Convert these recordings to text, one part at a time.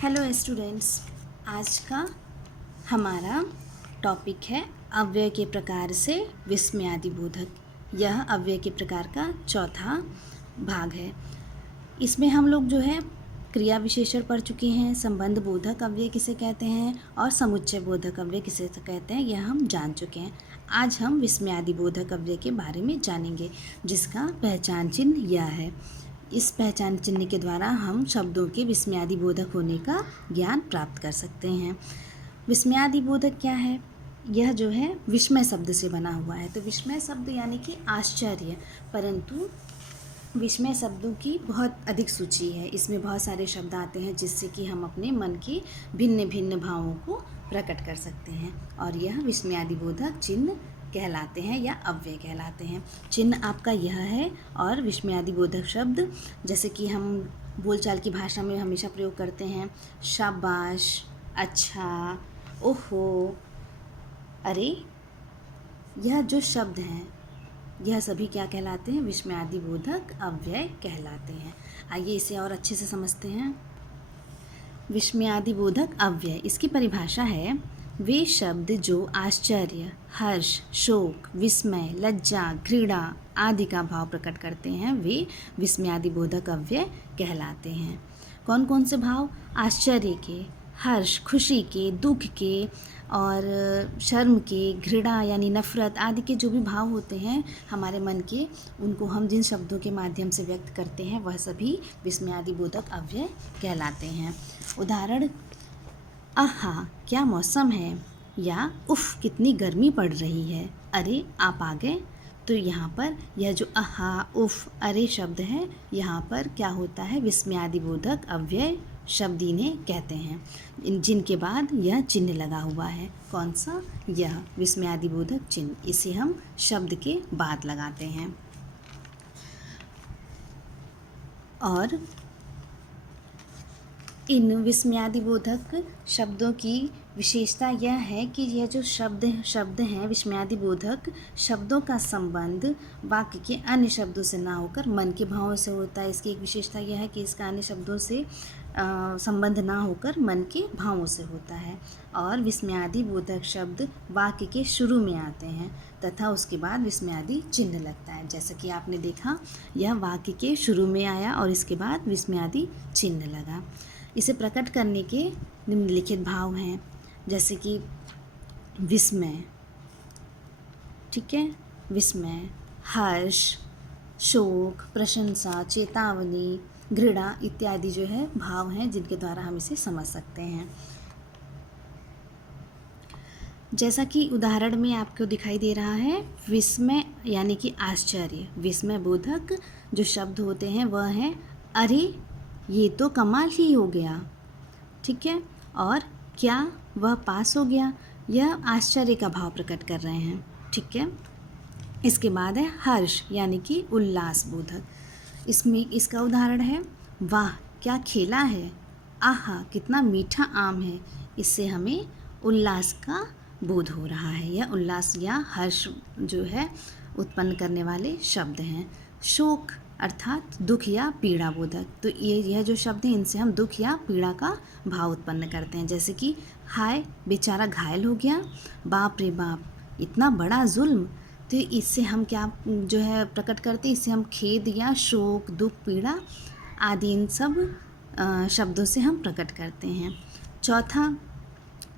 Hello students, आज का हमारा टॉपिक है अव्यय के प्रकार से विस्मयादिबोधक। यह अव्यय के प्रकार का चौथा भाग है। इसमें हम लोग जो है क्रिया विशेषण पढ़ चुके हैं, संबंध बोधक अव्यय किसे कहते हैं और समुच्चय बोधक अव्यय किसे कहते हैं, यह हम जान चुके हैं। आज हम विस्मयादिबोधक अव्यय के बारे में जानेंगे, जिसका पहचान चिन्ह यह है। इस पहचान चिन्ह के द्वारा हम शब्दों के विस्मयादिबोधक होने का ज्ञान प्राप्त कर सकते हैं। विस्मयादिबोधक क्या है? यह जो है विस्मय शब्द से बना हुआ है। तो विस्मय शब्द यानी कि आश्चर्य, परंतु विस्मय शब्दों की बहुत अधिक सूची है। इसमें बहुत सारे शब्द आते हैं जिससे कि हम अपने मन के भिन्न भिन्न भावों को प्रकट कर सकते हैं, और यह विस्मयादिबोधक चिन्ह कहलाते हैं या अव्यय कहलाते हैं। चिन्ह आपका यह है, और विस्मयादिबोधक शब्द जैसे कि हम बोलचाल की भाषा में हमेशा प्रयोग करते हैं, शाबाश, अच्छा, ओहो, अरे, यह जो शब्द हैं यह सभी क्या कहलाते हैं? विस्मयादिबोधक अव्यय कहलाते हैं। आइए इसे और अच्छे से समझते हैं। विस्मयादिबोधक अव्यय, इसकी परिभाषा है वे शब्द जो आश्चर्य, हर्ष, शोक, विस्मय, लज्जा, घृणा आदि का भाव प्रकट करते हैं, वे विस्मयादिबोधक अव्यय कहलाते हैं। कौन कौन से भाव? आश्चर्य के, हर्ष खुशी के, दुख के, और शर्म के, घृणा यानी नफ़रत आदि के जो भी भाव होते हैं हमारे मन के, उनको हम जिन शब्दों के माध्यम से व्यक्त करते हैं वह सभी विस्मयादिबोधक अव्यय कहलाते हैं। उदाहरण, आहा क्या मौसम है, या उफ़ कितनी गर्मी पड़ रही है, अरे आप आ गए। तो यहाँ पर यह जो आहा, उफ़, अरे शब्द है, यहाँ पर क्या होता है? विस्मयादिबोधक अव्यय शब्द इन्हें कहते हैं, जिनके बाद यह चिन्ह लगा हुआ है। कौन सा? यह विस्मयादिबोधक चिन्ह। इसे हम शब्द के बाद लगाते हैं। और इन विस्मयादिबोधक शब्दों की विशेषता यह है कि यह जो शब्द हैं विस्मयादिबोधक शब्दों का संबंध वाक्य के अन्य शब्दों से ना होकर मन के भावों से होता है। इसकी एक विशेषता यह है कि इसका अन्य शब्दों से संबंध ना होकर मन के भावों से होता है। और विस्मयादिबोधक शब्द वाक्य के शुरू में आते हैं तथा उसके बाद विस्मयादि चिन्ह लगता है। जैसा कि आपने देखा, यह वाक्य के शुरू में आया और इसके बाद विस्मयादि चिन्ह लगा। इसे प्रकट करने के निम्नलिखित भाव हैं, जैसे कि विस्मय, ठीक है, विस्मय, हर्ष, शोक, प्रशंसा, चेतावनी, घृणा इत्यादि जो है भाव हैं जिनके द्वारा हम इसे समझ सकते हैं। जैसा कि उदाहरण में आपको दिखाई दे रहा है, विस्मय यानी कि आश्चर्य, विस्मय बोधक जो शब्द होते हैं वह है अरे ये तो कमाल ही हो गया, ठीक है, और क्या वह पास हो गया, यह आश्चर्य का भाव प्रकट कर रहे हैं, ठीक है। इसके बाद है हर्ष यानी कि उल्लास बोधक। इसमें इसका उदाहरण है वाह क्या खेला है, आहा कितना मीठा आम है। इससे हमें उल्लास का बोध हो रहा है। यह उल्लास या हर्ष जो है उत्पन्न करने वाले शब्द हैं। शोक अर्थात दुख या पीड़ा बोधक। तो यह जो शब्द हैं इनसे हम दुख या पीड़ा का भाव उत्पन्न करते हैं, जैसे कि हाय बेचारा घायल हो गया, बाप रे बाप इतना बड़ा जुल्म। तो इससे हम क्या जो है प्रकट करते हैं, इससे हम खेद या शोक, दुख, पीड़ा आदि इन सब शब्दों से हम प्रकट करते हैं। चौथा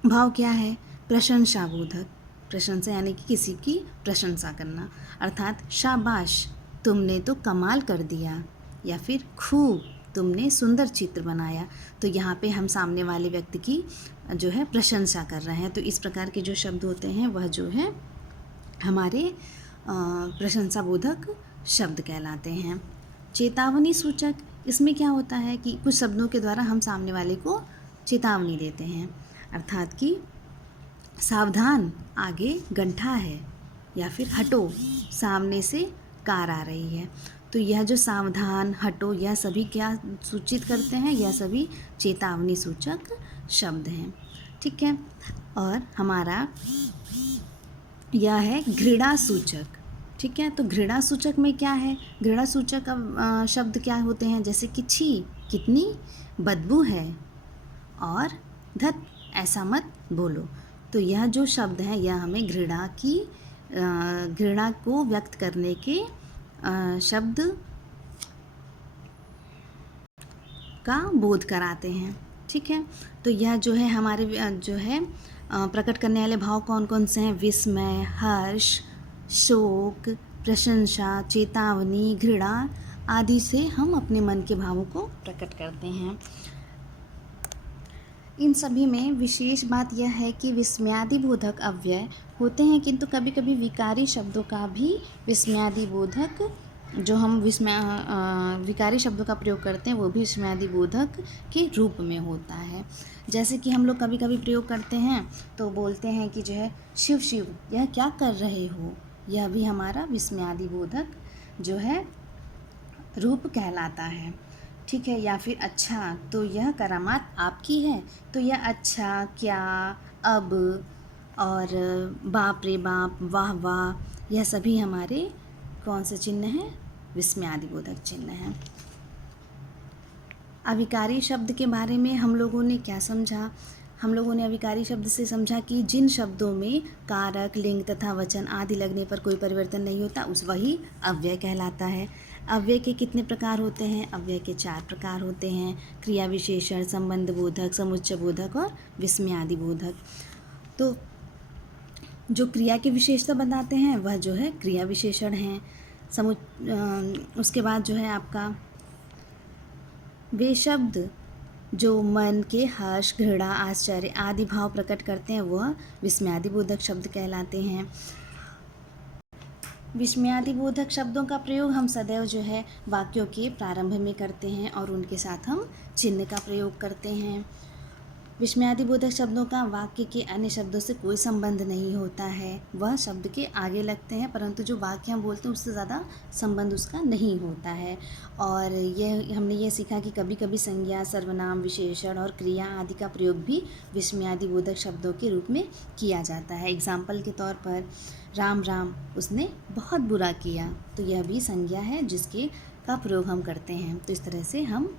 भाव क्या है? प्रशंसा बोधक। प्रशंसा यानी कि किसी की प्रशंसा करना, अर्थात शाबाश तुमने तो कमाल कर दिया, या फिर खूब तुमने सुंदर चित्र बनाया। तो यहाँ पे हम सामने वाले व्यक्ति की जो है प्रशंसा कर रहे हैं। तो इस प्रकार के जो शब्द होते हैं वह जो है हमारे प्रशंसा बोधक शब्द कहलाते हैं। चेतावनी सूचक, इसमें क्या होता है कि कुछ शब्दों के द्वारा हम सामने वाले को चेतावनी देते हैं, अर्थात कि सावधान आगे गड्ढा है, या फिर हटो सामने से कार आ रही है। तो यह जो सावधान, हटो, यह सभी क्या सूचित करते हैं? यह सभी चेतावनी सूचक शब्द हैं, ठीक है। और हमारा यह है घृणा सूचक, ठीक है। तो घृणा सूचक में क्या है? घृणा सूचक शब्द क्या होते हैं? जैसे कि छी कितनी बदबू है, और धत ऐसा मत बोलो। तो यह जो शब्द है यह हमें घृणा को व्यक्त करने के शब्द का बोध कराते हैं। ठीक है, तो यह जो है हमारे जो है प्रकट करने वाले भाव कौन कौन से हैं? विस्मय, हर्ष, शोक, प्रशंसा, चेतावनी, घृणा आदि से हम अपने मन के भावों को प्रकट करते हैं। इन सभी में विशेष बात यह है कि विस्मयादि बोधक अव्यय होते हैं, किंतु कभी कभी विकारी शब्दों का भी विस्मयादि बोधक जो हम विकारी शब्दों का प्रयोग करते हैं वो भी विस्मयादि बोधक के रूप में होता है। जैसे कि हम लोग कभी कभी प्रयोग करते हैं तो बोलते हैं कि जो है शिव शिव यह क्या कर रहे हो, यह भी हमारा विस्मयादि बोधक जो है रूप कहलाता है। ठीक है, या फिर अच्छा तो यह करामात आपकी है, तो यह अच्छा, क्या, अब और बाप रे बाप, वाह वाह, यह सभी हमारे कौन से चिन्ह हैं? विस्मयादि बोधक चिन्ह हैं। अविकारी शब्द के बारे में हम लोगों ने क्या समझा? हम लोगों ने अविकारी शब्द से समझा कि जिन शब्दों में कारक, लिंग तथा वचन आदि लगने पर कोई परिवर्तन नहीं होता उस वही अव्यय कहलाता है। अव्यय के कितने प्रकार होते हैं? अव्यय के 4 प्रकार होते हैं: क्रिया विशेषण, संबंध बोधक, समुच्चय बोधक और विस्मयादि बोधक। तो जो क्रिया की विशेषता बताते हैं वह जो है क्रिया विशेषण हैं। उसके बाद जो है आपका वे शब्द जो मन के हर्ष, घृणा, आश्चर्य आदि भाव प्रकट करते हैं वह विस्मयादि बोधक शब्द कहलाते हैं। विस्मयादि बोधक शब्दों का प्रयोग हम सदैव जो है वाक्यों के प्रारंभ में करते हैं और उनके साथ हम चिन्ह का प्रयोग करते हैं। विस्मयादि बोधक शब्दों का वाक्य के अन्य शब्दों से कोई संबंध नहीं होता है, वह शब्द के आगे लगते हैं, परंतु जो वाक्य हम बोलते हैं उससे ज़्यादा संबंध उसका नहीं होता है। और हमने ये सीखा कि कभी कभी संज्ञा, सर्वनाम, विशेषण और क्रिया आदि का प्रयोग भी विस्मयादि बोधक शब्दों के रूप में किया जाता है। एग्जाम्पल के तौर पर राम राम उसने बहुत बुरा किया, तो यह भी संज्ञा है जिसके का प्रयोग हम करते हैं। तो इस तरह से हम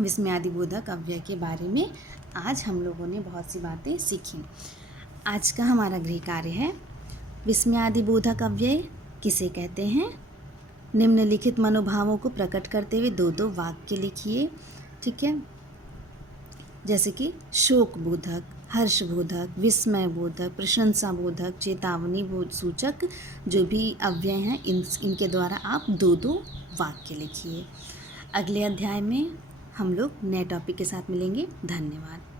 विस्मयादि बोधक अव्यय के बारे में आज हम लोगों ने बहुत सी बातें सीखी। आज का हमारा गृह कार्य है विस्मयादि बोधक अव्यय किसे कहते हैं? निम्नलिखित मनोभावों को प्रकट करते हुए 2-2 वाक्य लिखिए। ठीक है, जैसे कि शोक बोधक, हर्ष बोधक, विस्मय बोधक, प्रशंसा बोधक, चेतावनी बोध सूचक जो भी अव्यय हैं इनके द्वारा आप 2-2 वाक्य लिखिए। अगले अध्याय में हम लोग नए टॉपिक के साथ मिलेंगे। धन्यवाद।